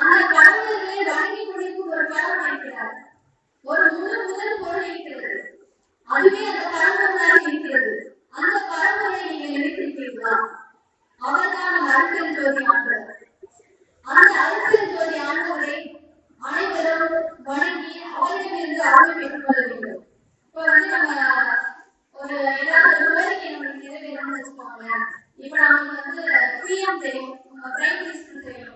அந்த கடவுளர்களை வணங்கி முடித்து ஒரு படம் இருக்கிறார் ஒரு முதல் முதல் பொருள் இருக்கிறது. அதுவே அந்த பரம்பொருளாக இருக்கிறது. அந்த பரம்பொருளை நீங்கள் நினைத்திருக்கிறீர்களா அவர்தான் நம் அரசியல் ஜோதி ஆண்டவர். அந்த அரசியல் ஜோதி ஆண்டவரை அனைவரும் வணங்கி அவரிடமிருந்து அருள் பெற்றுக் கொள்ள வேண்டும். இப்ப வந்து நம்ம ஒரு ஏதாவது ஒரு வேலைக்கு நம்மளுக்கு வச்சுக்கோங்களேன். இப்ப நம்மளுக்கு வந்து பிஎம் தெரியும். பிரைம் மினிஸ்டர் தெரியும்.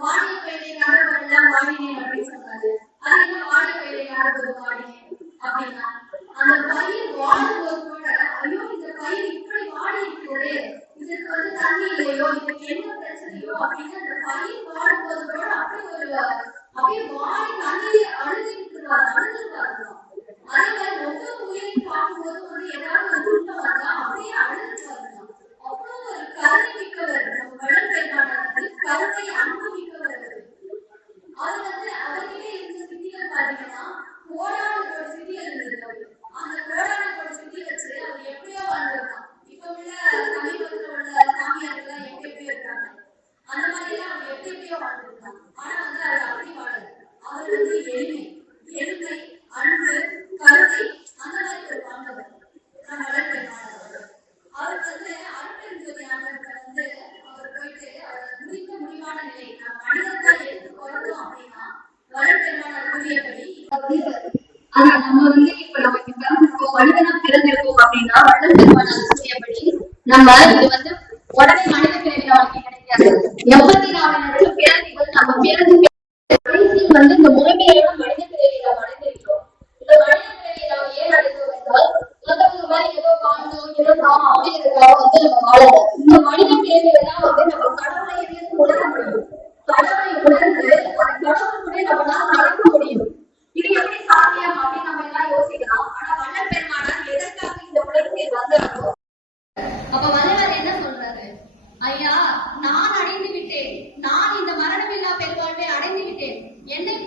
வாணிய வேலைக்காரர் எல்லாம் வாடினேன் அப்படின்னு சொன்னாரு. அது என்ன வாணிய வேலைக்காரர் ஒரு வாடினேன் அப்படின்னா அந்த பையன் வாழும் அப்படின்னா வளர்ந்து நம்ம இது வந்து 眼泪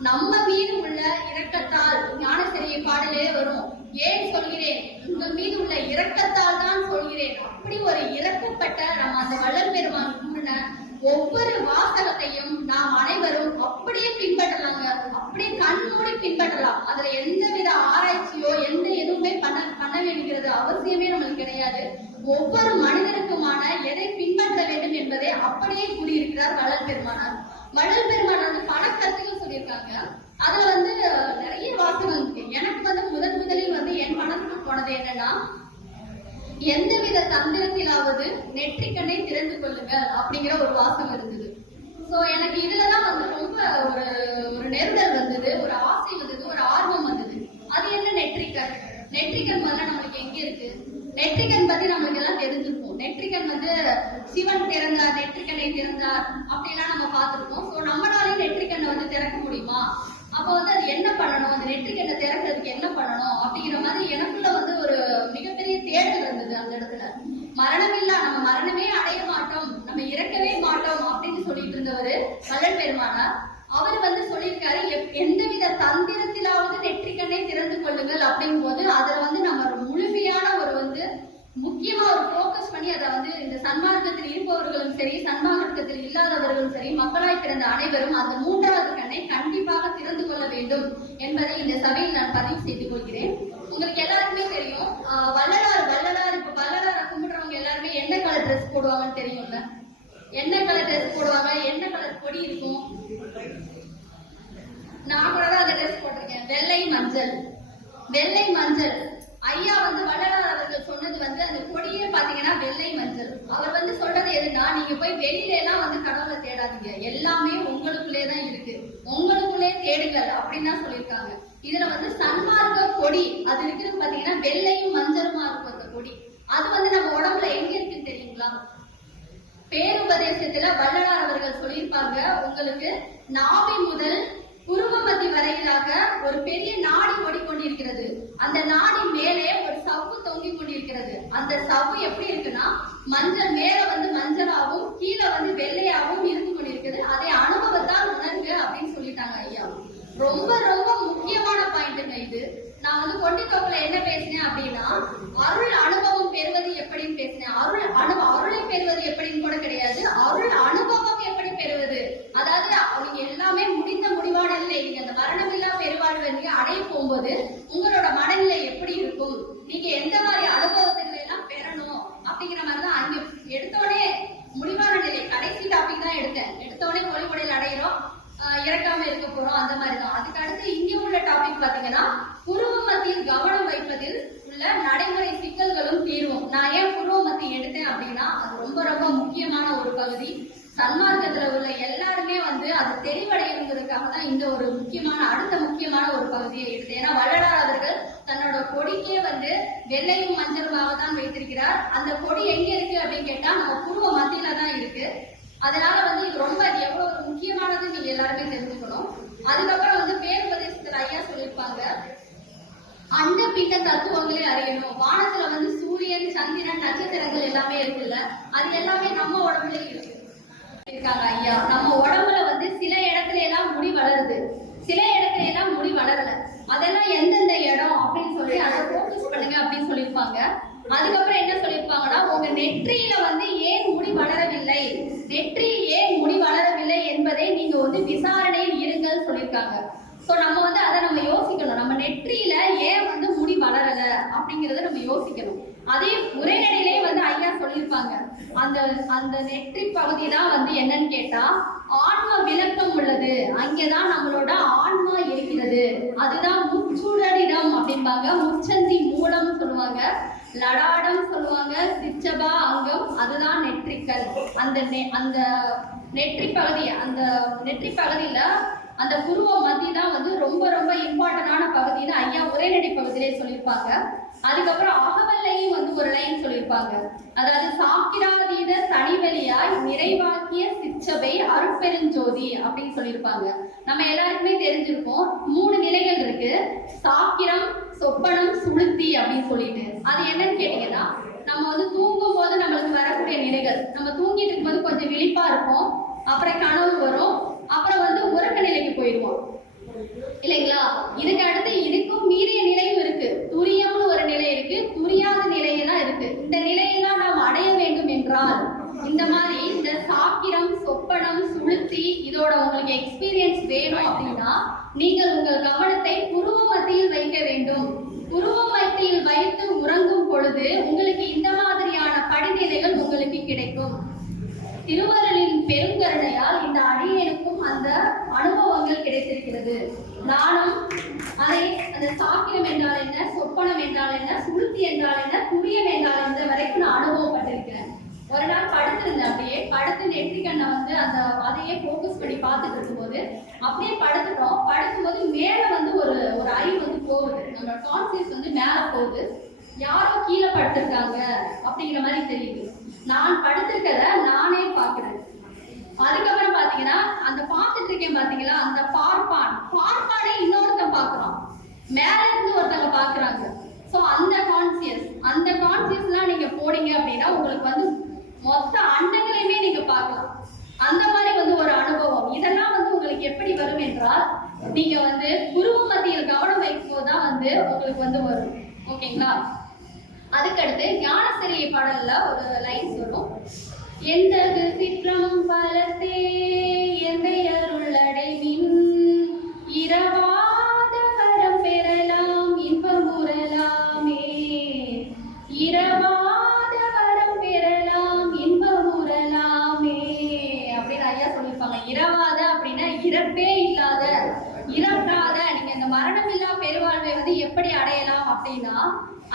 நம்ம மீது உள்ள இரக்கத்தால் ஞானசரிய பாடலே வரும். ஏன் சொல்கிறேன்? உங்கள் மீது உள்ள இரக்கத்தால் தான் சொல்கிறேன். அப்படி ஒரு இறக்கப்பட்ட நம்ம அந்த வள்ளல் பெருமானுக்கு முன்ன ஒவ்வொரு வாசகத்தையும் நாம் அனைவரும் அப்படியே பின்பற்றலாங்க. அப்படியே கண்மூடி பின்பற்றலாம். அதுல எந்த வித ஆராய்ச்சியோ எந்த எதுவுமே பண்ண பண்ண வேண்டியது அவசியமே நம்மளுக்கு கிடையாது. ஒவ்வொரு மனிதனுக்குமான எதை பின்பற்ற வேண்டும் என்பதை அப்படியே கூறியிருக்கிறார் வளர் பெருமானார். வள்ளல் பெருமான் வந்து பணக்கருத்துகள் சொல்லியிருக்காங்க. அதுல வந்து நிறைய வாசகம் இருக்கு. எனக்கு வந்து முதன் முதலில் வந்து என் மனத்துக்கு போனது என்னன்னா எந்தவித தந்திரத்திலாவது நெற்றிக்கண்ணை திறந்து கொள்ளுங்கள் அப்படிங்கிற ஒரு வாசகம் இருந்தது. சோ எனக்கு இதுலதான் வந்து ரொம்ப ஒரு ஒரு நெருடல் வந்தது ஒரு ஆசை வந்தது ஒரு ஆர்வம் வந்தது. அது என்ன நெற்றிக்கண்? நெற்றிக்கண் வந்து நம்மளுக்கு எங்க இருக்கு? நெற்றிக்கண் பத்தி நம்மளுக்கு எல்லாம் தெரிஞ்சு நெற்றிக்கண் வந்து சிவன் திறந்தார் நெற்றிக்கண்ணை திறந்தார் அப்படிலாம் நம்ம பார்த்துருக்கோம். ஸோ நம்மளாலே நெற்றிக்கண்ணை வந்து திறக்க முடியுமா? அப்போ வந்து அது என்ன பண்ணணும்? அந்த நெற்றிக்கண்ணை திறக்கிறதுக்கு என்ன பண்ணணும்? அப்படிங்கிற மாதிரி எனக்குள்ள வந்து ஒரு மிகப்பெரிய தேடல் இருந்தது அந்த இடத்துல. மரணமில்லா நம்ம மரணமே அடைய மாட்டோம். நம்ம இறக்கவே மாட்டோம் அப்படின்னு சொல்லிட்டு இருந்தவர் வள்ளல் பெருமானார். அவர் வந்து சொல்லியிருக்காரு எப்- எந்தவித தந்திரத்திலாவது நெற்றிக்கண்ணை திறந்து கொள்ளுங்கள் அப்படிங்கும் போது அதுல வந்து நம்ம முழுமையான ஒரு வந்து முக்கியமா ஒரு ஃபோக்கஸ் பண்ணி அதை வந்து இந்த சன்மார்க்கத்தில் இருப்பவர்களும் சரி சன்மார்க்கத்தில் இல்லாதவர்களும் சரி மக்களாய் பிறந்த அனைவரும் அந்த மூன்றாவது கண்ணை கண்டிப்பாக திறந்து கொள்ள வேண்டும் என்பதை இந்த சபையில் நான் பதிவு செய்து கொள்கிறேன். உங்களுக்கு எல்லாருக்குமே தெரியும் வள்ளலார் வள்ளலார் இப்ப வள்ளலாரை கும்பிடுறவங்க எல்லாருமே என்ன கலர் ட்ரெஸ் போடுவாங்கன்னு தெரியும்ல? என்ன கலர் ட்ரெஸ் போடுவாங்க? என்ன கலர் கொடி இருக்கும்? நான் கூட தான் அந்த ட்ரெஸ் போட்டிருக்கேன். வெள்ளை மஞ்சள். வெள்ளை மஞ்சள். ஐயா வந்து வள்ளலார் வந்து அந்த கொடியே பாத்தீங்கன்னா வெள்ளை மஞ்சள். அவர் வந்து சொல்றது எதுனா நீங்க போய் வெளியில எல்லாம் வந்து கடவுளை தேடாதீங்க. எல்லாமே உங்களுக்குள்ளே தான் இருக்கு. உங்களுக்குள்ளே தேடுங்கள் அப்படின்னு தான் சொல்லியிருக்காங்க. இதுல வந்து சன்மார்க்க கொடி அது இருக்கிறது பாத்தீங்கன்னா வெள்ளையும் மஞ்சளுமா இருக்கும் அந்த கொடி. அது வந்து நம்ம உடம்புல எங்க இருக்குன்னு தெரியுங்களா? பேருபதேசத்துல வள்ளலார் அவர்கள் சொல்லியிருப்பாங்க உங்களுக்கு நாபி முதல் குருமபதி வரையிலாக ஒரு பெரிய நாடி ஓடிக்கொண்டிருக்கிறது. அந்த நாடி மேலே ஒரு சவ்வு தொங்கிக் கொண்டிருக்கிறது. அந்த சவ்வு எப்படி இருக்குன்னா மஞ்சள் மேல வந்து மஞ்சளாகவும் கீழே வந்து வெள்ளையாகவும் இருந்து கொண்டிருக்கிறது. அதை அனுபவத்தால் உணர்ந்து அப்படின்னு சொல்லிட்டாங்க ஐயா. ரொம்ப ரொம்ப முக்கியமான பாயிண்ட்டுங்க இது. நான் வந்து கொண்டித்தோப்புல என்ன பேசினேன் அப்படின்னா அருள் அனுபவம் பெறுவது எப்படின்னு பேசினேன் அருள் அனு அருளை பெறுவது எப்படின்னு கூட கிடையாது அருள் அனுபவம் எப்படி பெறுவது அதாவது நீங்க எல்லாமே முடிந்த முடிவான நிலை நீங்க அந்த மரணமில்லா பெருவாழ்வை நீங்க அடைய போகும்போது உங்களோட மனநிலை எப்படி இருக்கும் நீங்க எந்த மாதிரி அனுபவத்துகளை எல்லாம் பெறணும் அப்படிங்கிற மாதிரி தான் அங்க எடுத்தோடனே முடிவான நிலை கடைசி டாபிக் தான் எடுத்தேன் எடுத்தோடனே மொழிமுறையில் அடையிறோம் ஆஹ் இறக்காம இருக்க போறோம் அந்த மாதிரி தான் அதுக்கு அடுத்து இங்க உள்ள டாபிக் பாத்தீங்கன்னா புருவ மத்தியில் கவனம் வைப்பதில் உள்ள நடைமுறை சிக்கல்களும் தீர்வும் நான் ஏன் புருவ மத்தி எடுத்தேன் அப்படின்னா அது ரொம்ப ரொம்ப முக்கியமான ஒரு பகுதி சன்மார்க்கத்துல உள்ள எல்லாருமே வந்து அது தெளிவடையுங்கிறதுக்காக தான் இந்த ஒரு முக்கியமான அடுத்த முக்கியமான ஒரு பகுதியை எடுத்தேன் ஏன்னா வள்ளலார் அவர்கள் தன்னோட கொடிக்கே வந்து வெள்ளையும் மஞ்சளுமாக தான் வைத்திருக்கிறார் அந்த கொடி எங்க இருக்கு அப்படின்னு கேட்டா நம்ம புருவ மத்தியில தான் இருக்கு அதனால வந்து இது ரொம்ப இது எவ்வளவு ஒரு முக்கியமானது நீங்க எல்லாருமே தெரிஞ்சுக்கணும் அதுக்கப்புறம் வந்து பேருபதேசத்துல ஐயா சொல்லியிருப்பாங்க அண்ட தத்துவங்களே அறியணும். வானத்துல வந்து சூரியன் சந்திரன் நட்சத்திரங்கள் எல்லாமே இருக்குல்ல அது எல்லாமே நம்ம உடம்புல இருக்கு. இருக்காங்க ஐயா. நம்ம உடம்புல வந்து சில இடத்துல எல்லாம் முடி வளருது. சில இடத்துல எல்லாம் முடி வளரல. அதெல்லாம் எந்தெந்த இடம் அப்படின்னு சொல்லி அதை ஃபோக்கஸ் பண்ணுங்க அப்படின்னு சொல்லியிருப்பாங்க. அதுக்கப்புறம் என்ன சொல்லியிருப்பாங்கன்னா உங்க நெற்றியில வந்து ஏன் முடி வளரவில்லை? நெற்றியில் ஏன் முடி வளரவில்லை என்பதை நீங்க வந்து விசாரணையில் இருங்கள் சொல்லியிருக்காங்க. ஸோ நம்ம வந்து அதை நம்ம யோசிக்கணும். நம்ம நெற்றியில ஏன் வந்து முடி வளரல அப்படிங்கறத நம்ம யோசிக்கணும். அதே உரைநடையிலே வந்து ஐயா சொல்லியிருப்பாங்க. அந்த அந்த நெற்றி பகுதி தான் வந்து என்னன்னு கேட்டா ஆன்ம விளக்கம் உள்ளது. அங்கேதான் நம்மளோட ஆன்மா இருக்கிறது. அதுதான் முச்சுடரிடம் அப்படிம்பாங்க. முச்சந்தி மூலம் சொல்லுவாங்க. லடாடம் சொல்லுவாங்க. சிச்சபா அங்கம். அதுதான் நெற்றிக்கல். அந்த நெ- அந்த நெற்றி பகுதி அந்த நெற்றி பகுதியில அந்த குருவை மத்தி தான் வந்து ரொம்ப ரொம்ப இம்பார்ட்டன்டான பகுதின்னு ஐயா உரைநடை பகுதியிலே சொல்லியிருப்பாங்க. அதுக்கப்புறம் அகவல்லையும் வந்து ஒரு லைன் சொல்லியிருப்பாங்க. அதாவது சாக்கிராதீத தனிவெளியாய் நிறைவாக்கிய சிச்சபை அருட்பெருஞ்சோதி அப்படின்னு சொல்லியிருப்பாங்க. நம்ம எல்லாருக்குமே தெரிஞ்சிருப்போம் மூணு நிலைகள் இருக்கு. சாக்கிரம் சொப்பனம் சுளுத்தி அப்படின்னு சொல்லிட்டு. அது என்னன்னு கேட்டீங்கன்னா நம்ம வந்து தூங்கும் போது நம்மளுக்கு வரக்கூடிய நிலைகள். நம்ம தூங்கிட்டு இருக்கும்போது கொஞ்சம் விழிப்பா இருக்கும் அப்புறம் கனவு வரும். அப்புறம் வந்து உறக்க நிலைக்கு போயிடுவோம் இல்லைங்களா? இதுக்கு அடுத்து இதுக்கும் மீறிய நிலையும் இருக்கு. துரியம்னு ஒரு நிலை இருக்கு. துரியாத நிலையெல்லாம் இருக்கு. இந்த நிலையெல்லாம் நாம் அடைய வேண்டும் என்றால் இந்த மாதிரி இந்த சாக்கிரம் சொப்பனம் சுளுத்தி இதோட உங்களுக்கு எக்ஸ்பீரியன்ஸ் வேணும் அப்படின்னா நீங்கள் உங்கள் கவனத்தை புருவ மத்தியில் வைக்க வேண்டும். புருவ மத்தியில் வைத்து உறங்கும் பொழுது உங்களுக்கு இந்த மாதிரியான படிநிலைகள் உங்களுக்கு கிடைக்கும். திருவருளின் பெருங்கருணையால் இந்த அடியனுக்கும் அந்த அனுபவங்கள் கிடைத்திருக்கிறது நானும் அதை அந்த சாக்கியம் என்றால் என்ன சொப்பனம் என்றால் என்ன சுளுத்தி என்றால் என்ன துரியம் என்றால் என்ன வரைக்கும் நான் அனுபவப்பட்டிருக்கிறேன் ஒரு நாள் படுத்திருந்தேன் அப்படியே படுத்து நெற்றிக்கண்ணை வந்து அந்த அதையே ஃபோக்கஸ் பண்ணி பார்த்துட்டு இருக்கும்போது அப்படியே படுத்துட்டோம். படுக்கும்போது மேலே வந்து ஒரு ஒரு ஐ வந்து போகுது. நம்மளோட கான்சியஸ் வந்து மேலே போகுது. யாரோ கீழே படுத்திருக்காங்க அப்படிங்கிற மாதிரி தெரியுது. நான் படுத்திருக்கத நானே பார்க்குறேன். அதுக்கப்புறம் பார்த்தீங்கன்னா அந்த பார்த்துட்டு இருக்கேன் பாத்தீங்களா அந்த பார்ப்பான். பார்ப்பானே இன்னொருத்தன் பார்க்குறான். மேலே இருந்து ஒருத்தங்க பார்க்குறாங்க. ஸோ அந்த கான்சியஸ் அந்த கான்சியஸ்லாம் நீங்கள் போனீங்க அப்படின்னா உங்களுக்கு வந்து மொத்த அண்டங்களையுமே நீங்க பார்க்கலாம். அந்த மாதிரி வந்து ஒரு அனுபவம். இதெல்லாம் வந்து உங்களுக்கு எப்படி வரும் என்றால் நீங்க வந்து குருவ மத்தியில் கவனம் வைக்கும்போது தான் வந்து உங்களுக்கு வந்து வரும். ஓகேங்களா? அதுக்கடுத்து ஞானசிறிய பாடல்ல ஒரு லைன்ஸ் வரும் எந்த சிற்றம் பலத்தே எந்த அருள் அடைவின் இரவா அப்படின்னா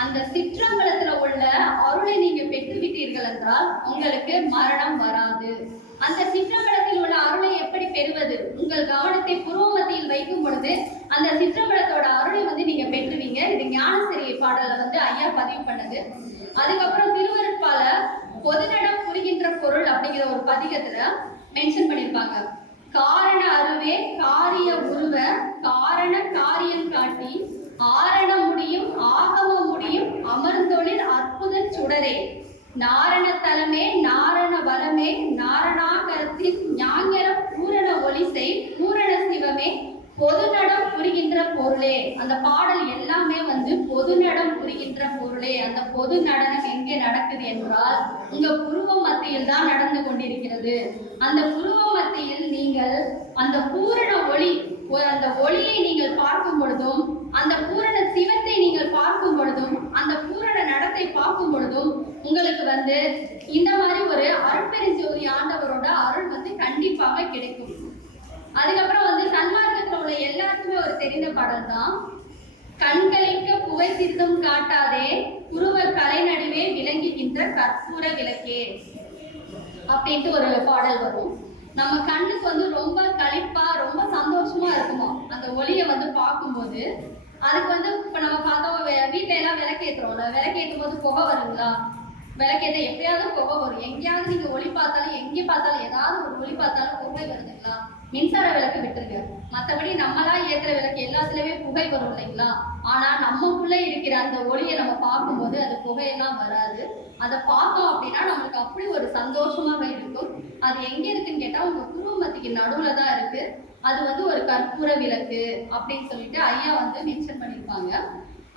அந்த சிற்றம்பலத்துல உள்ள அருளை நீங்க பெற்றுவிட்டீர்கள் என்றால் உங்களுக்கு மரணம் வராது. அந்த சிற்றம்பலத்தில் உள்ள அருளை எப்படி பெறுவது? உங்கள் கவனத்தை புருவமத்தியில் வைக்கும் பொழுது அந்த சிற்றம்பலத்தோட அருளை வந்து நீங்க பெற்றுவீங்க. இது ஞானசிறிய பாடல்ல வந்து ஐயா பதிவு பண்ணது. அதுக்கப்புறம் திருவருட்பால பொதுநடம் புரிகின்ற பொருள் அப்படிங்கிற ஒரு பதிகத்துல மென்ஷன் பண்ணியிருப்பாங்க. காரண அருவே காரிய உருவ காரண காரியம் காட்டி ஆரண முடியும் ஆகம முடியும் அமர்ந்தொழில் அற்புத சுடரே. நாரண தலமே நாரண வலமே நாரணாகரத்தில் ஞாங்கர பூரண ஒலிசை பூரண சிவமே பொது நடம் புரிகின்ற பொருளே. அந்த பாடல் எல்லாமே வந்து பொது நடம் புரிகின்ற பொருளே. அந்த பொது நடனம் எங்கே நடக்குது என்றால் உங்க புருவ மத்தியில் தான் நடந்து கொண்டிருக்கிறது. அந்த புருவ மத்தியில் நீங்கள் அந்த பூரண ஒளி அந்த ஒளியை நீங்கள் பார்க்கும் பொழுதும் அந்த பூரண சிவத்தை நீங்கள் பார்க்கும் பொழுதும் அந்த பூரண நடத்தை பார்க்கும் பொழுதும் உங்களுக்கு வந்து இந்த மாதிரி ஒரு அருட்பெருஞ்சோதி ஆண்டவரோட அருள் வந்து கண்டிப்பாக கிடைக்கும். அதுக்கப்புறம் எல்லாருக்குமே ஒரு தெரிந்த பாடல் தான் கண்களிக்க புகை சித்தம் காட்டாதே புருவ கலைநடுவே விளங்குகின்ற கற்பூர விளக்கே. அப்படின்ட்டு ஒரு பாடல் வரும். நம்ம கண்ணுக்கு வந்து ரொம்ப கழிப்பா ரொம்ப சந்தோஷமா இருக்குமா? அந்த ஒளியை வந்து பார்க்கும்போது அதுக்கு வந்து இப்ப நம்ம பார்த்தோம் வீட்டுல எல்லாம் விளக்கேற்றுறோம்ல விளக்கேற்றும் போது புகை வருங்களா? விளக்கேற்ற எப்பயாவது புகை வரும். எங்கேயாவது நீங்க ஒளி பார்த்தாலும் எங்கே பார்த்தாலும் ஏதாவது ஒரு ஒளி பார்த்தாலும் புகை வருதுங்களா? மின்சார விளக்கு விட்டுருங்க மற்றபடி நம்மளா இயக்குற விளக்கு எல்லாத்துலயுமே புகை வரும் இல்லைங்களா? ஆனா நமக்குள்ள இருக்கிற அந்த ஒளியை நம்ம பார்க்கும்போது அது புகையெல்லாம் வராது. அதை பார்த்தோம் அப்படின்னா நம்மளுக்கு அப்படி ஒரு சந்தோஷமாக இருக்கும். அது எங்க இருக்குன்னு கேட்டா உங்க குடும்பத்துக்கு நடுவுல தான் இருக்கு. அது வந்து ஒரு கற்பூர விளக்கு அப்படின்னு சொல்லிட்டு ஐயா வந்து மென்ஷன் பண்ணியிருப்பாங்க.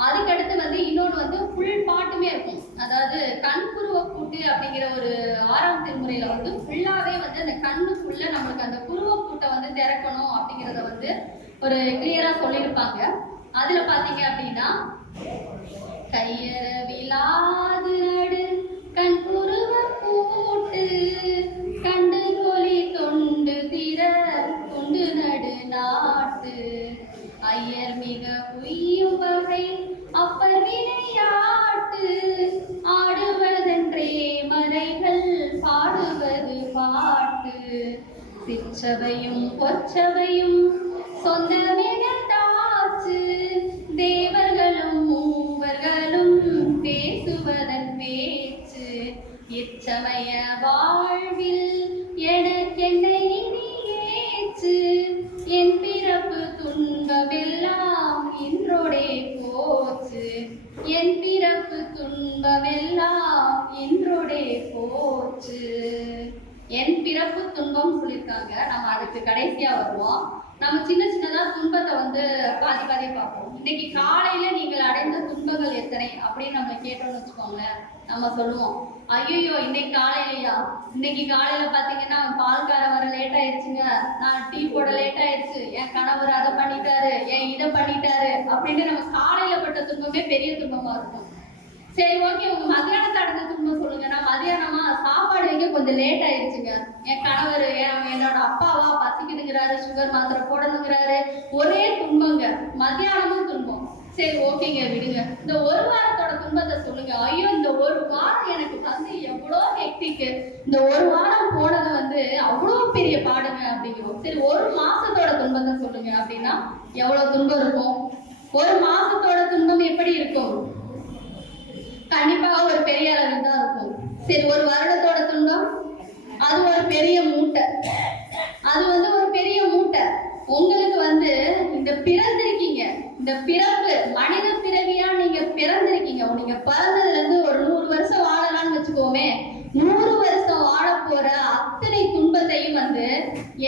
அதுக்கடுத்து வந்து இன்னொன்று வந்து ஃபுல் பாட்டுமே இருக்கும். அதாவது கண்புருவ கூட்டு அப்படிங்கிற ஒரு ஆறாம் திருமுறையில வந்து ஃபுல்லாவே வந்து அந்த கண்ணுக்குள்ள நம்மளுக்கு அந்த புருவ வந்து திறக்கணும் அப்படிங்கிறத வந்து ஒரு கிளியரா சொல்லியிருப்பாங்க. அதுல பாத்தீங்க அப்படின்னா கையற விழாது நடு கண் புருவ கூட்டு கண்டு கொலி தொண்டு திற தொண்டு நடு நாட்டு ஐயர் மிக சிற்றவையும் பொற்றவையும் சொந்தமெனதாச்சு தேவர்களும் மூவர்களும் பேசுவதன் பேச்சு. இச்சமய வாழ்வில் எனக்கென்னை நீ என் பிறப்பு துன்பமெல்லாம் இன்றோடே போச்சு. என் பிறப்பு துன்பமெல்லாம் இன்றோடே போச்சு. என் பிறப்பு துன்பம் சொல்லியிருக்காங்க. நம்ம அதுக்கு கடைசியா வருவோம். நம்ம சின்ன சின்னதா துன்பத்தை வந்து பாதி பாதி பார்ப்போம். இன்னைக்கு காலையில நீங்கள் அடைந்த துன்பங்கள் எத்தனை அப்படின்னு நம்ம கேட்டோம்னு வச்சுக்கோங்களேன். நம்ம சொல்லுவோம். ஐயோ இன்னைக்கு காலையிலயா? இன்னைக்கு காலையில பாத்தீங்கன்னா பால்கார வர லேட் ஆயிடுச்சுங்க. நான் டீ போட லேட் ஆயிடுச்சு. என் கணவர் அதை பண்ணிட்டாரு என் இதை பண்ணிட்டாரு அப்படின்னு நம்ம காலையில பட்ட துன்பமே பெரிய துன்பமா இருக்கும். சரி ஓகே உங்க மதியானத்தை அடுத்த துன்பம் சொல்லுங்க. நான் மதியானமா சாப்பாடு வைக்க கொஞ்சம் லேட் ஆயிடுச்சுங்க. என் கணவர் என்னோட அப்பாவா பசிக்குதுங்கிறாரு சுகர் மாத்திரை போடணுங்கிறாரு. ஒரே துன்பங்க. மதியானமும் துன்பம். சரி ஓகேங்க விடுங்க. இந்த ஒரு வாரத்தோட துன்பத்தை சொல்லுங்க. ஐயோ இந்த ஒரு வாரம் எனக்கு வந்து எவ்வளோ ஹெக்டிக்கு இந்த ஒரு வாரம் போனது வந்து அவ்வளோ பெரிய பாடுங்க அப்படிங்கிறோம். சரி ஒரு மாசத்தோட துன்பத்தை சொல்லுங்க அப்படின்னா எவ்வளோ துன்பம் இருக்கும்? ஒரு மாசத்தோட துன்பம் எப்படி இருக்கும்? கண்டிப்பாக ஒரு பெரிய அளவில் தான் இருக்கும். சரி ஒரு வருடத்தோட துன்பம் அது ஒரு பெரிய மூட்டை. அது வந்து ஒரு பெரிய மூட்டை. உங்களுக்கு வந்து இந்த பிறந்திருக்கீங்க. இந்த பிறப்பு மனித பிறவியா நீங்க பிறந்திருக்கீங்க. நீங்க பிறந்ததுல இருந்து ஒரு நூறு வருஷம் வாழலாம்னு வச்சுக்கோமே. நூறு வருஷம் வாழ போற அத்தனை துன்பத்தையும் வந்து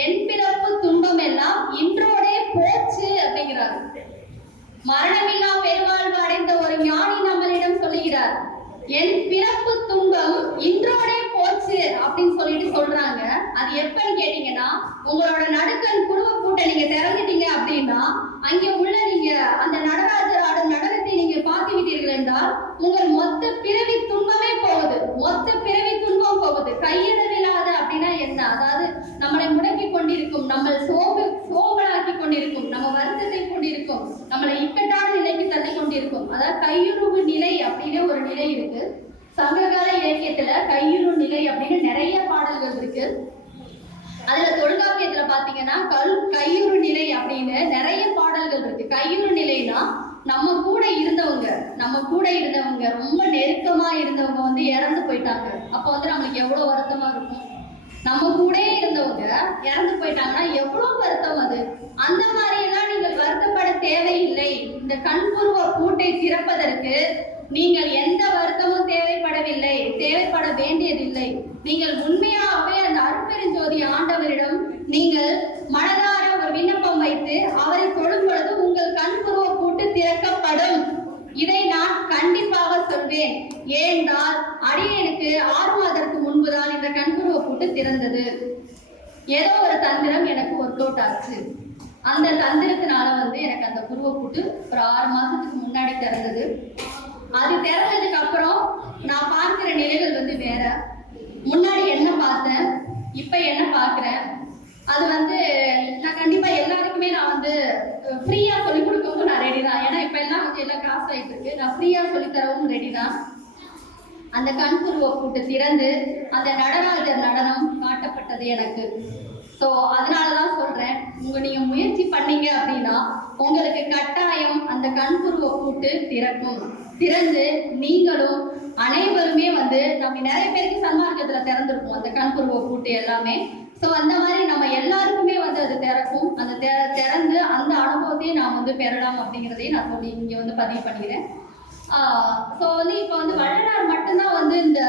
என் பிறப்பு துன்பம் எல்லாம் இன்றோடே போச்சு அப்படிங்கிறாரு. மரணமில்லா பெருவாழ்வு அடைந்த ஒரு ஞானி நம்மளிடம் சொல்லுகிறார் என் பிறப்பு துன்பம் இன்றோடே போச்சு அப்படின்னு சொல்லிட்டு சொல்றாங்க. அது எப்பன்னு கேட்டீங்கன்னா உங்களோட நடுக்கன் குருவ கூட்ட நீங்க திறந்துட்டீங்க அப்படின்னா அங்கே உள்ள நீங்க அந்த நடராஜர் ஆடும் நடனத்தை நீங்க பார்த்து விட்டீர்கள் என்றால் உங்கள் மொத்த பிறவி துன்பமே போகுது. மொத்த பிறவி துன்பம் போகுது. கையிடவில்லாத அப்படின்னா என்ன? அதாவது நம்மளை முடக்கி கொண்டிருக்கும். நம்ம சோ சோம்பலாக்கி கொண்டிருக்கும் நம்ம வருத்தத்தை கொண்டிருக்கும் நம்மளை இக்கட்டான நிலைக்கு தள்ளி கொண்டிருக்கும் அதாவது கையுறவு நிலை அப்படின்னு ஒரு நிலை இருக்கு சங்ககால இலக்கியத்துல கையுறு நிலை அப்படின்னு நிறைய பாடல்கள் இருக்கு அதுல தொல்காப்பியத்துல பாத்தீங்கன்னா கல் கையுறு நிலை அப்படின்னு நிறைய பாடல்கள் இருக்கு கையுறு நிலைனா நம்ம கூட இருந்தவங்க நம்ம கூட இருந்தவங்க ரொம்ப நெருக்கமா இருந்தவங்க வந்து இறந்து போயிட்டாங்க அப்போ வந்து நம்மளுக்கு எவ்வளவு வருத்தமா இருக்கும் நம்ம கூட இருந்தவங்க இறந்து போயிட்டாங்கன்னா எவ்வளவு வருத்தம் அது? அந்த மாதிரி எல்லாம் நீங்கள் வருத்தப்பட தேவையில்லை. இந்த கண்புருவ பூட்டை திறப்பதற்கு நீங்கள் எந்த வருத்தமும் தேவைப்படவில்லை தேவைப்பட வேண்டியதில்லை நீங்கள் உண்மையாகவே அந்த அருட்பெருஞ்சோதி ஆண்டவரிடம் நீங்கள் மனதார ஒரு விண்ணப்பம் வைத்து அவரை தொழும் பொழுது உங்கள் கண்புருவ பூட்டு திறக்கப்படும் இதை நான் கண்டிப்பாக சொல்வேன் ஏனென்றால் அடியனுக்கு ஆறு மாதத்துக்கு முன்புதான் இந்த கண்புருவ பூட்டு திறந்தது ஏதோ ஒரு தந்திரம் எனக்கு ஒர்க் அவுட் ஆச்சு. அந்த தந்திரத்தினால வந்து எனக்கு அந்த குருவை கூட்டு ஒரு ஆறு மாசத்துக்கு முன்னாடி திறந்தது அது திறந்ததுக்கு அப்புறம் நான் பார்க்கிற நிலைகள் வந்து வேற. முன்னாடி என்ன பார்த்தேன் இப்ப என்ன பாக்குறேன் அது வந்து நான் கண்டிப்பா எல்லாருக்குமே நான் வந்து ஃப்ரீயா சொல்லி கொடுக்கவும் நான் ரெடி தான். ஏன்னா இப்ப எல்லாம் வந்து எல்லாம் காசு ஆயிட்டு இருக்கு. நான் ஃப்ரீயா சொல்லி தரவும் ரெடி தான். அந்த கண்புருவ கூட்டு திறந்து அந்த நடராஜர் நடனம் காட்டப்பட்டது எனக்கு. ஸோ அதனால தான் சொல்றேன் உங்க நீங்க முயற்சி பண்ணீங்க அப்படின்னா உங்களுக்கு கட்டாயம் அந்த கண்புருவ கூட்டு திறக்கும். திறந்து நீங்களும் அனைவருமே வந்து நம்ம நிறைய பேருக்கு சன்மார்க்கத்துல திறந்திருக்கும் அந்த கண்புருவ கூட்டு எல்லாமே. ஸோ அந்த மாதிரி நம்ம எல்லாருக்குமே வந்து அது திறக்கும். அந்த திறந்து அந்த அனுபவத்தையும் நான் வந்து பெறலாம் அப்படிங்கிறதையும் நான் சொல்லி இங்க வந்து பதிவு பண்ணிக்கிறேன். ஸோ வந்து இப்போ வந்து வள்ளலார் மட்டும்தான் வந்து இந்த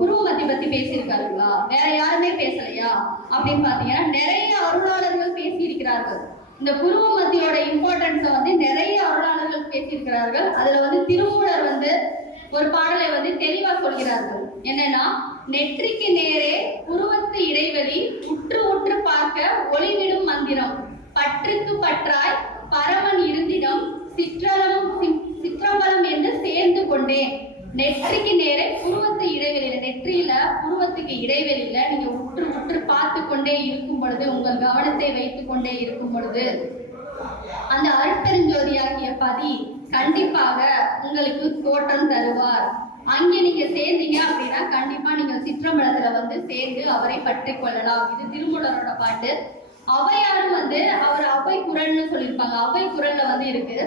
குருவமத்தி பத்தி பேசியிருக்காருங்களா? வேற யாருமே பேசலையா? அப்படின்னு பார்த்தீங்கன்னா நிறைய அருளாளர்கள் பேசியிருக்கிறார்கள். இந்த குருவமத்தியோட இம்பார்ட்டன்ஸை வந்து நிறைய அருளாளர்கள் பேசியிருக்கிறார்கள். அதுல வந்து திருமூலர் வந்து ஒரு பாடலை வந்து தெளிவா சொல்கிறார்கள். என்னன்னா நெற்றிக்கு நேரே புருவத்து இடைவெளி உற்று உற்று பார்க்க ஒளிவிடும் மந்திரம். பற்றுக்கு பற்றாய் பரமன் இருந்திடம் சிற்றளவும் சி- சிற்றம்பலம் என்று சேர்ந்து கொண்டேன். நெற்றிக்கு நேரே புருவத்து இடைவெளியில நெற்றியில புருவத்துக்கு இடைவெளியில நீங்க உற்று உற்று பார்த்து கொண்டே இருக்கும் பொழுது உங்கள் கவனத்தை வைத்துக் கொண்டே இருக்கும் பொழுது அந்த அருட்பெருஞ்சோதியாகிய பதி கண்டிப்பாக உங்களுக்கு தோற்றம் தருவார். அங்கே நீங்க சேர்ந்தீங்க அப்படின்னா கண்டிப்பா நீங்க சிற்றம்பலத்துல வந்து சேர்ந்து அவரை பற்றி கொள்ளலாம். இது திருமூலரோட பாட்டு. அவையாரும் வந்து அவர் அவை குரல்னு சொல்லியிருப்பாங்க. அவை குரல்ல வந்து இருக்கு.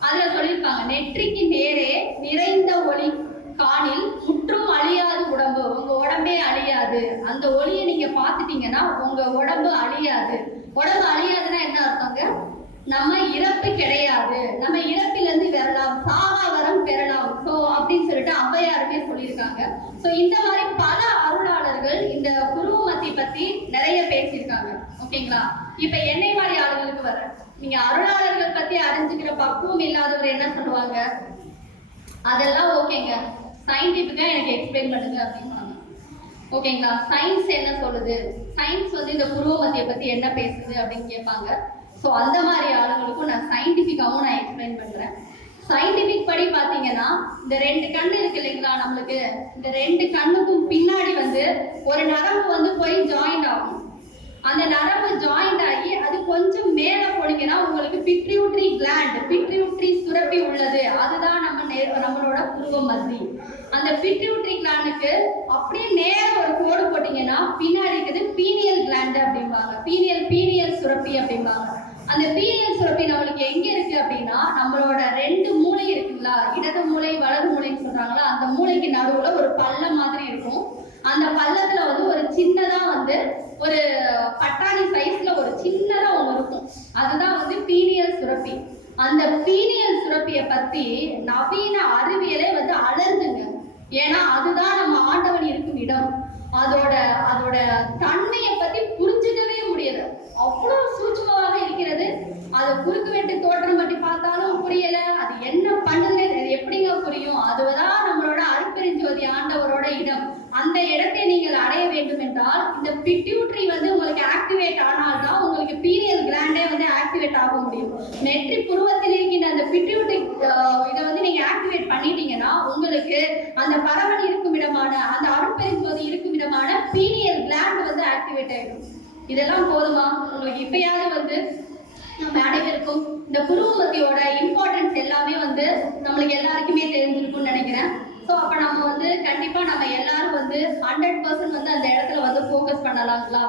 அதுல சொல்லியிருப்பாங்க நெற்றிக்கு நேரே நிறைந்த ஒளி காணில் முற்றும் அழியாது உடம்பு. உங்க உடம்பே அழியாது. அந்த ஒளியை நீங்க பாத்துட்டீங்கன்னா உங்க உடம்பு அழியாது. உடம்பு அழியாதுன்னா என்ன அர்த்தங்க? நம்ம இறப்பு கிடையாது. நம்ம இறப்பிலிருந்து வரலாம் சாவா வரம் பெறலாம். சோ அப்படின்னு சொல்லிட்டு அவ்வையாருமே சொல்லியிருக்காங்க. சோ இந்த மாதிரி பல அருளாளர்கள் இந்த குருமத்தை பத்தி நிறைய பேசியிருக்காங்க. ஓகேங்களா இப்ப எண்ணெய் மாதிரி ஆளுங்களுக்கு வர நீங்க அருளாளர்கள் பத்தி அறிஞ்சுக்கிற பக்குவம் இல்லாதவர் என்ன சொல்லுவாங்க? அதெல்லாம் ஓகேங்க. சயின்டிபிக்கா எனக்கு எக்ஸ்பிளைன் பண்ணுங்க அப்படின்னு ஓகேங்களா? சயின்ஸ் என்ன சொல்லுது? சயின்ஸ் வந்து இந்த புருவமத்தியை பத்தி என்ன பேசுது அப்படின்னு கேட்பாங்க. ஸோ அந்த மாதிரி ஆளுங்களுக்கும் நான் சயின்டிஃபிக்காகவும் நான் எக்ஸ்பிளைன் பண்றேன். சயின்டிஃபிக் படி பாத்தீங்கன்னா இந்த ரெண்டு கண்ணு இருக்கு இல்லைங்களா நம்மளுக்கு? இந்த ரெண்டு கண்ணுக்கும் பின்னாடி வந்து ஒரு நரம்பு வந்து போய் ஜாயிண்ட் ஆகும். அந்த நரம்பு ஜாயிண்ட் ஆகி அது கொஞ்சம் மேல போனீங்கன்னா உங்களுக்கு பிட்ரியூட்ரி கிளாண்ட் பிட்ரியூட்ரி சுரப்பி உள்ளது. அதுதான் நம்ம நம்மளோட புருவ புருவ அந்த பிட்ரியூட்ரி கிளாண்டுக்கு அப்படியே நேர ஒரு கோடு போட்டீங்கன்னா பின்னாடி இருக்குது பீனியல் கிளாண்ட் அப்படிம்பாங்க. பீனியல் பீனியல் சுரப்பி அப்படிம்பாங்க. அந்த பீனியல் சுரப்பி நம்மளுக்கு எங்க இருக்கு அப்படின்னா நம்மளோட ரெண்டு மூளை இருக்குங்களா? இடது மூளை வலது மூளைன்னு சொல்றாங்களா? அந்த மூளைக்கு நடுவுல ஒரு பள்ளம் மாதிரி இருக்கும். அந்த பள்ளத்துல வந்து ஒரு சின்னதா வந்து ஒரு பட்டாணி சைஸ்ல ஒரு சின்னதா ஒண்ணு இருக்கும். அதுதான் வந்து பீனியல் சுரப்பி. அந்த பீனியல் சுரப்பியை பத்தி நவீன அறிவியலே வந்து அலர்ந்துங்க. ஏன்னா அதுதான் நம்ம ஆண்டவன் இருக்கும் இடம். அதோட அதோட தன்மையை பத்தி புரிஞ்சுக்க முடியல அவ்வளவு சூட்சமாக இருக்கிறது அது குறுக்கு வெட்டு தோற்றம் பற்றி பார்த்தாலும் புரியல அது என்ன பண்ணுது அது எப்படிங்க புரியும் அதுதான் நம்மளோட அருப்பெருஞ்சோதி ஆண்டவரோட இடம் அந்த இடத்தை நீங்கள் அடைய வேண்டும் என்றால் இந்த பிட்யூட்ரி வந்து உங்களுக்கு ஆக்டிவேட் ஆனால்தான் உங்களுக்கு பீரியல் கிளாண்டே வந்து ஆக்டிவேட் ஆக முடியும். நெற்றி புருவத்தில் இருக்கின்ற அந்த பிட்யூட்ரி இதை வந்து நீங்க ஆக்டிவேட் பண்ணிட்டீங்கன்னா உங்களுக்கு அந்த பரவல் இருக்கும் இடமான அந்த அருப்பெருஞ்சோதி இருக்கும் இடமான பீரியல் கிளாண்ட் வந்து ஆக்டிவேட் ஆகிடும் இதெல்லாம் போதுமா? உங்களுக்கு இப்பயாவது வந்து நம்ம அனைவருக்கும் இந்த புருவத்தியோட இம்பார்ட்டன்ஸ் எல்லாமே வந்து நம்மளுக்கு எல்லாருக்குமே தெரிஞ்சிருக்கும்னு நினைக்கிறேன். ஸோ அப்போ நம்ம வந்து கண்டிப்பாக நம்ம எல்லாரும் வந்து ஹண்ட்ரட் பர்சன்ட் வந்து அந்த இடத்துல வந்து ஃபோக்கஸ் பண்ணலாங்களா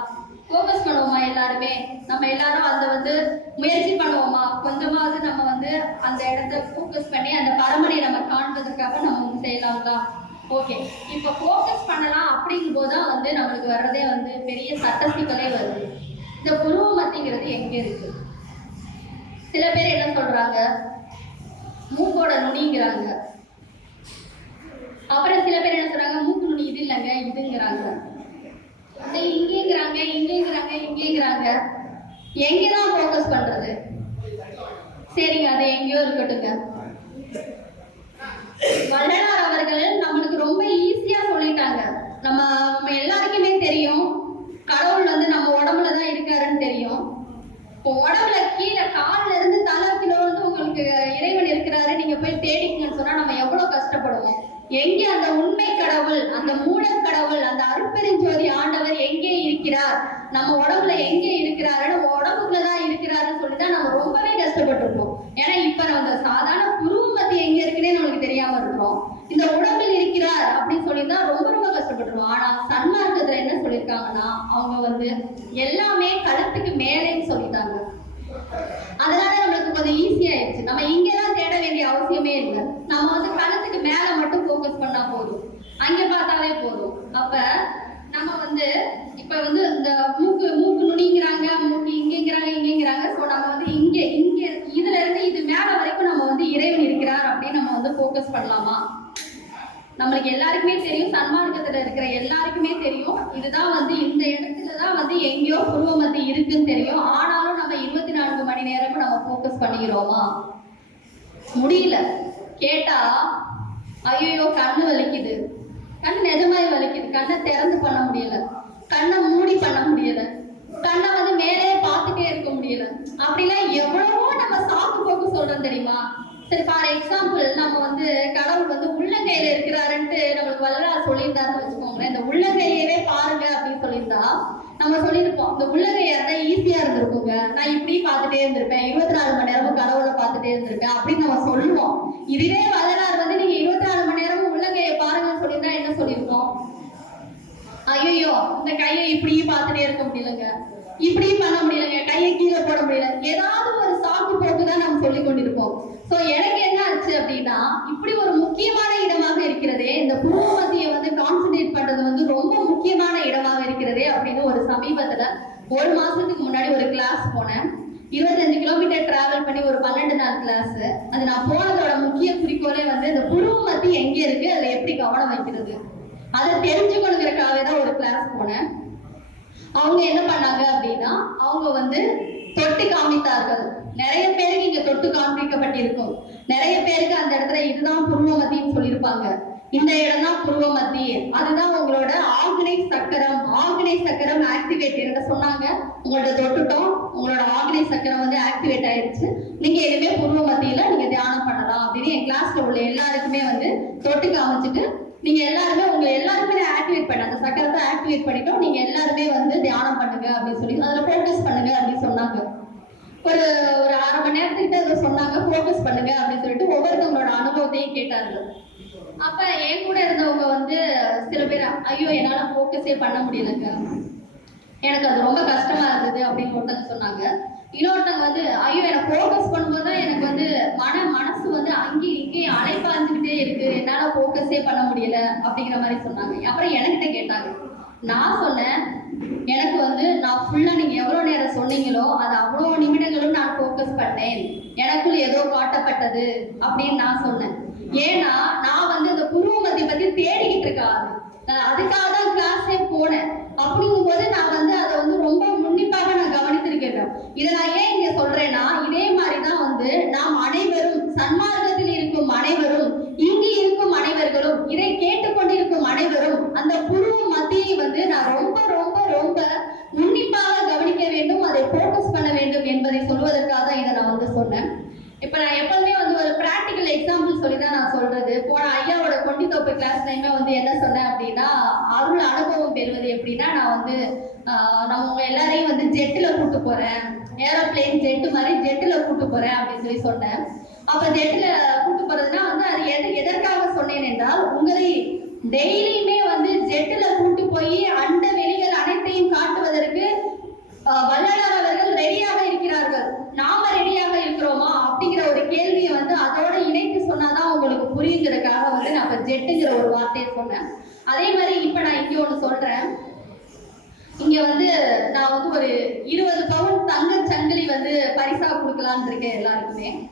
ஃபோக்கஸ் பண்ணுவோமா எல்லாருமே? நம்ம எல்லாரும் அதை வந்து முயற்சி பண்ணுவோமா? கொஞ்சமாவது நம்ம வந்து அந்த இடத்த ஃபோக்கஸ் பண்ணி அந்த பரமனை நம்ம காண்பதற்காக நம்ம வந்து செய்யலாங்களா ஓகே இப்போ ஃபோக்கஸ் பண்ணலாம் அப்படிங்கும்போது தான் வந்து நம்மளுக்கு வர்றதே வந்து பெரிய சட்டசிக்கலே வருது. இந்த புருவமத்திங்கிறது எங்கே இருக்கு? சில பேர் என்ன சொல்றாங்க? மூக்கோட நுனிங்கிறாங்க. அப்புறம் சில பேர் என்ன சொல்றாங்க மூக்கு நுனி இது இல்லைங்க இதுங்கிறாங்க. இங்கேங்கிறாங்க இங்கேங்கிறாங்க இங்கேங்கிறாங்க. எங்கதான் ஃபோக்கஸ் பண்றது? சரிங்க அது எங்கேயோ இருக்கட்டுங்க. வள்ளலார் அவர்கள் நம்மளுக்கு ரொம்ப ஈஸியா சொல்லிட்டாங்க. நம்ம நம்ம எல்லாருக்குமே தெரியும் கடவுள் வந்து நம்ம உடம்புல தான் இருக்காருன்னு தெரியும். இப்போ உடம்புல கீழே கால்ல இருந்து தலை கிலோ வந்து உங்களுக்கு இறைவன் இருக்கிறாரு நீங்க போய் தேடிக்கங்கன்னு சொன்னா நம்ம எவ்வளவு கஷ்டப்படுவோம்? எங்கே அந்த உண்மை கடவுள் அந்த மூட கடவுள் அந்த அருட்பெருஞ்சோதி ஆண்டவர் எங்கே இருக்கிறார்? நம்ம உடம்புல எங்கே இருக்கிறாருன்னு உடம்புக்குள்ள தான் இருக்கிறாருன்னு சொல்லி தான் நம்ம ரொம்பவே கஷ்டப்பட்டிருப்போம். ஏன்னா இப்ப நம்ம அந்த சாதாரண புருவமத்தி எங்க இருக்குன்னே நம்மளுக்கு தெரியாம இருக்கிறோம் இந்த உடம்பில் இருக்கிறார் அப்படின்னு சொல்லிதான் ரொம்ப ரொம்ப கஷ்டப்பட்டுருவோம் ஆனா சன்மார்க்கத்துல என்ன சொல்லியிருக்காங்கன்னா அவங்க வந்து எல்லாமே கழுத்துக்கு மேலேன்னு சொல்லிட்டாங்க. அதனால நம்மளுக்கு கொஞ்சம் ஈஸியாயிடுச்சு நம்ம இங்கதான் தேட வேண்டிய அவசியமே இல்லை. நம்ம வந்து கழுத்துக்கு மேல மட்டும் பண்ணோம்னா போதும். அங்க பார்த்தாலே போதும். அப்ப நம்ம வந்து இப்ப வந்து இந்த மூக்கு மூக்கு நுனிங்கிறாங்க மூக்கு இங்கங்கிறாங்க இங்கங்கிறாங்க. ஸோ நம்ம வந்து இங்க இங்க இதுல இருந்து இது மேல வரைக்கும் நம்ம வந்து இறைவன் இருக்கிறார் அப்படின்னு நம்ம வந்து ஃபோக்கஸ் பண்ணலாமா? நம்மளுக்கு எல்லாருக்குமே தெரியும் சன்மார்க்கத்துல இருக்கிற எல்லாருக்குமே தெரியும். இதுதான் வந்து இந்த இடத்துல தான் வந்து எங்கேயோ புருவமத்தி இருக்குன்னு தெரியும். ஆனாலும் நம்ம இருபத்தி நான்கு மணி நேரமும் நம்ம ஃபோக்கஸ் பண்ணிக்கிறோமா? முடியல. கேட்டா ஐயோ கண்ணு வலிக்குது. கண்ணு நிஜமாய் வலிக்குது. கண்ணை திறந்து பண்ண முடியல. கண்ணை மூடி பண்ண முடியல. கண்ணை வந்து மேலே பார்த்துட்டே இருக்க முடியல. அப்படிலாம் எவ்வளவோ நம்ம சாக்கு போக்கு சொல்றோம் தெரியுமா? சரி ஃபார் எக்ஸாம்பிள் நம்ம வந்து கடவுள் வந்து உள்ளங்கையில இருக்கிறாருன்ட்டு நம்மளுக்கு வல்லரா சொல்லியிருந்தாருன்னு வச்சுக்கோங்களேன். இந்த உள்ளங்கையவே பாருங்க அப்படின்னு சொல்லியிருந்தா நம்ம சொல்லியிருப்போம் இந்த உள்ளங்கையா இருந்தா ஈஸியா இருந்திருக்குங்க. நான் இப்படி பார்த்துட்டே இருந்திருப்பேன். இருபத்தி நாலு மணி நேரமும் கடவுளை பார்த்துட்டே இருந்திருப்பேன் அப்படின்னு நம்ம சொல்லுவோம். இதுவே வல்லரார் வந்து நீங்க இருபத்தி நாலு மணி நேரமும் உள்ளங்கையை பாருங்கன்னு சொல்லியிருந்தா என்ன சொல்லியிருப்போம்? ஐயோ இந்த கையை இப்படியும் பார்த்துட்டே இருக்க முடியலங்க. இப்படியும் பண்ண முடியலங்க. கையை கீழே போட முடியல. ஏதாவது ஒரு சாக்கு போக்கு தான் நம்ம சொல்லி கொண்டிருப்போம். சோ எனக்கு என்ன ஆச்சு அப்படின்னா இப்படி ஒரு முக்கியமான இடமாக இருக்கிறதே இந்த புருவமத்தியை வந்து கான்சென்ட்ரேட் பண்றது வந்து ரொம்ப முக்கியமான இடமாக இருக்கிறதே அப்படின்னு ஒரு சமீபத்துல ஒரு மாசத்துக்கு முன்னாடி ஒரு கிளாஸ் போனேன். இருபத்தஞ்சு கிலோமீட்டர் டிராவல் பண்ணி ஒரு பன்னெண்டு நாள் கிளாஸ் அது நான் போனதோட முக்கிய குறிக்கோளே வந்து இந்த புருவமத்தி எங்க இருக்கு அதுல எப்படி கவனம் வைக்கிறது? அதை தெரிஞ்சுக்கணுங்கிறதுக்காகவே தான் ஒரு கிளாஸ் போனேன். அவங்க என்ன பண்ணாங்க அப்படின்னா அவங்க வந்து தொட்டு காமித்தார்கள். நிறைய பேருக்கு இங்க தொட்டு காண்பிக்கப்பட்டிருக்கும். நிறைய பேருக்கு அந்த இடத்துல இதுதான் புருவமத்தின்னு சொல்லியிருப்பாங்க. இந்த இடம் தான் புருவமத்தி அதுதான் உங்களோட ஆக்னை சக்கரம். ஆர்கனைஸ் சக்கரம் ஆக்டிவேட் இருக்க சொன்னாங்க. உங்களோட தொட்டுட்டோம். உங்களோட ஆர்கனைஸ் சக்கரம் வந்து ஆக்டிவேட் ஆயிடுச்சு நீங்க எதுவுமே புருவமத்தியில நீங்க தியானம் பண்ணலாம் அப்படின்னு என் கிளாஸ்ல உள்ள எல்லாருக்குமே வந்து தொட்டு காமிச்சிட்டு நீங்க எல்லாருமே உங்களை எல்லாருமே ஆக்டிவேட் பண்ண அந்த சக்கரத்தை ஆக்டிவேட் பண்ணிட்டோம். நீங்க எல்லாருமே வந்து தியானம் பண்ணுங்க அப்படின்னு சொல்லி அதுல ஃபோக்கஸ் பண்ணுங்க அப்படின்னு சொன்னாங்க. ஒரு ஒரு அரை மணி நேரத்துக்கிட்ட அதை சொன்னாங்க ஃபோக்கஸ் பண்ணுங்க அப்படின்னு சொல்லிட்டு ஒவ்வொருத்தவங்களோட அனுபவத்தையும் கேட்டாங்க. அப்ப என் கூட இருந்தவங்க வந்து சில பேர் ஐயோ என்னால ஃபோக்கஸே பண்ண முடியலங்க. எனக்கு அது ரொம்ப கஷ்டமா இருந்தது அப்படின்னு ஒருத்தங்க சொன்னாங்க. இன்னொருத்தங்க வந்து ஐயோ எனக்கு ஃபோக்கஸ் பண்ணும்போது தான் எனக்கு வந்து மன மனசு வந்து அங்கேயும் இங்கேயும் அலைப்பாஞ்சுக்கிட்டே இருக்கு. என்னால ஃபோக்கஸே பண்ண முடியல அப்படிங்கிற மாதிரி சொன்னாங்க. அப்புறம் என்கிட்ட கேட்டாங்க. நான் சொன்னேன் எனக்கு வந்து நான் ஃபுல்லா நீங்க எவ்வளவு நேரம் சொன்னீங்களோ அது அவ்வளோ நிமிடங்களும் நான் ஃபோக்கஸ் பண்ணேன். எனக்குள் ஏதோ காட்டப்பட்டது அப்படின்னு நான் சொன்னேன். ஏன்னா நான் வந்து இந்த புருவமத்தை பத்தி தேடிக்கிட்டு இருக்கா அதுக்காக தான் கிளாஸே போனேன். அப்படிங்கும் போது நான் வந்து அதை வந்து ரொம்ப உன்னிப்பாக நான் கவனித்திருக்கிறேன் இதை நான் ஏன் இங்க சொல்றேன்னா இதே மாதிரி தான் வந்து நாம் அனைவரும் சன்மார்க்கத்தில் இருக்கும் அனைவரும் இங்கு இருக்கும் அனைவர்களும் இதை கேட்டுக்கொண்டிருக்கும் அனைவரும் அந்த புருவ மத்தியை வந்து நான் ரொம்ப ரொம்ப ரொம்ப உன்னிப்பாக கவனிக்க வேண்டும் அதை ஃபோக்கஸ் பண்ண வேண்டும் என்பதை சொல்வதற்காக தான் இதை நான் வந்து சொன்னேன் இப்ப நான் எப்பவுமே வந்து ஒரு பிராக்டிக்கல் எக்ஸாம்பிள் சொல்லி தான் நான் சொல்றது போன ஐயாவோட கொண்டி தொப்பை கிளாஸ்லயுமே வந்து என்ன சொன்னேன் அப்படின்னா அருள் அனுபவம் பெறுவது எப்படின்னா நான் வந்து ஆஹ், நான் உங்க எல்லாரையும் வந்து ஜெட்டில் கூட்டு போறேன் ஏரோப்ளேன் ஜெட்டு மாதிரி ஜெட்டில் கூட்டு போறேன் அப்படின்னு சொல்லி சொன்னேன். அப்ப அந்த இடத்துல போறதுன்னா வந்து அது எது எதற்காக சொன்னேன் என்றால் உங்களை டெய்லியுமே வந்து ஜெட்டில் கூட்டு போய் அண்ட வெளிகள் அனைத்தையும் காட்டுவதற்கு ஆஹ் வள்ளலார் அவர்கள் ரெடியாக இருக்கிறார்கள் நாம ரெடியாக இருக்கிறோமா அப்படிங்கிற ஒரு கேள்வியை வந்து அதோட இணைத்து சொன்னாதான் உங்களுக்கு புரியுங்கிறதுக்காக வந்து நான் இப்ப ஜெட்டுங்கிற ஒரு வார்த்தையை சொன்னேன் அதே மாதிரி இப்ப நான் இங்க ஒண்ணு சொல்றேன் இங்க வந்து நான் வந்து ஒரு இருபது பவுன் தங்க சங்கிலி வந்து பரிசா கொடுக்கலான்னு இருக்கேன் எல்லாருக்குமே.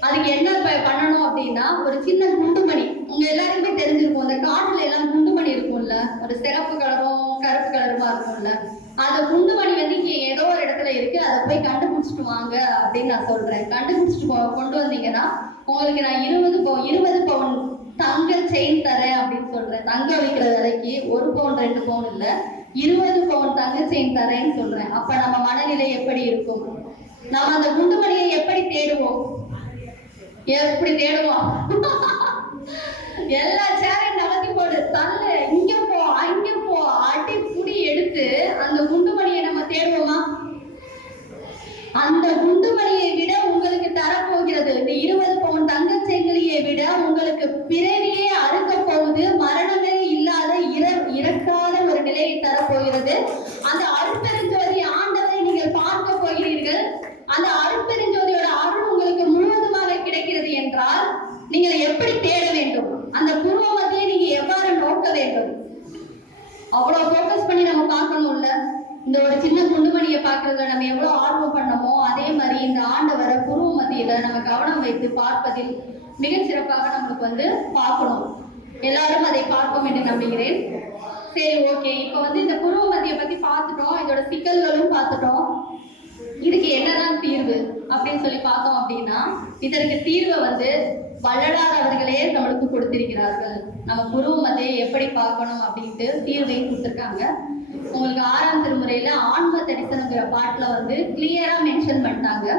அதுக்கு என்ன ப- பண்ணணும் அப்படின்னா ஒரு சின்ன குண்டுமணி. உங்க எல்லாருக்குமே தெரிஞ்சிருக்கும் அந்த காட்டுல எல்லாம் குண்டுமணி இருக்கும்ல? ஒரு சிறப்பு கலரும் கருப்பு கலருமா இருக்கும்ல? அந்த குண்டுமணி வந்து இங்க ஏதோ ஒரு இடத்துல இருக்கு. அதை போய் கண்டுபிடிச்சிட்டு வாங்க அப்படின்னு நான் சொல்றேன். கண்டுபிடிச்சிட்டு கொண்டு வந்தீங்கன்னா உங்களுக்கு நான் இருபது பவுன் இருபது பவுன் தங்க செயின் தரேன் அப்படின்னு சொல்றேன். தங்கம் விற்கிற விலைக்கு ஒரு பவுன் ரெண்டு பவுன் இல்ல இருபது பவுன் தங்க செயின் தரேன்னு சொல்றேன். அப்ப நம்ம மனநிலை எப்படி இருக்கும்? நம்ம அந்த குண்டுமணியை எப்படி தேடுவோம்? எப்படி தேடுவோம்? எல்லா சேரையும் நகர்த்தி போடு. தள்ளு. இங்க போ அங்க போ. அடி புடி எடுத்து அந்த குண்டுமணியை நம்ம தேடுவோமா? அந்த குண்டுமணியை விட உங்களுக்கு தரப்போகிறது. இந்த இருபது பவுன் தங்க செங்கிலியை விட உங்களுக்கு பிறவியே அறுக்க போகுது மரணமே இல்லாத இற இறக்காத ஒரு நிலையை தரப்போகிறது அந்த அருட்பெருஞ்சோதி ஆண்டவரை நீங்கள் பார்க்க போகிறீர்கள் அந்த அருட்பெருஞ்சோதியோட அருள் உங்களுக்கு முழுவதுமாக கிடைக்கிறது என்றால் நீங்கள் எப்படி தேட வேண்டும் அந்த பூர்வ மத்தியை நீங்க எவ்வாறு நோக்க வேண்டும் அவ்வளவு ஃபோக்கஸ் பண்ணி நம்ம பார்க்கணும்ல இந்த ஒரு சின்ன குண்டுமணியை பார்க்கறதுல நம்ம எவ்வளவு ஆர்வம் பண்ணமோ அதே மாதிரி இந்த ஆண்டவரை புருவ மத்தியில நம்ம கவனம் வைத்து பார்ப்பதில் மிகச் சிறப்பாக நம்மளுக்கு வந்து பார்க்கணும் எல்லாரும் அதை பார்ப்போம் என்று நம்புகிறேன். சரி ஓகே இப்போ வந்து இந்த புருவமதியை பத்தி பார்த்துட்டோம். இதோட சிக்கல்களும் பார்த்துட்டோம். இதுக்கு என்னதான் தீர்வு அப்படின்னு சொல்லி பார்த்தோம் அப்படின்னா இதற்கு தீர்வை வந்து வள்ளலார் அவர்களே நம்மளுக்கு கொடுத்திருக்கிறார்கள். நம்ம புருவமதியை எப்படி பார்க்கணும் அப்படின்ட்டு தீர்வையும் கொடுத்துருக்காங்க. உங்களுக்கு ஆறாம் திருமுறையில ஆன்ம தரிசனங்கிற பாட்டுல வந்து கிளியரா மென்ஷன் பண்ணிட்டாங்க.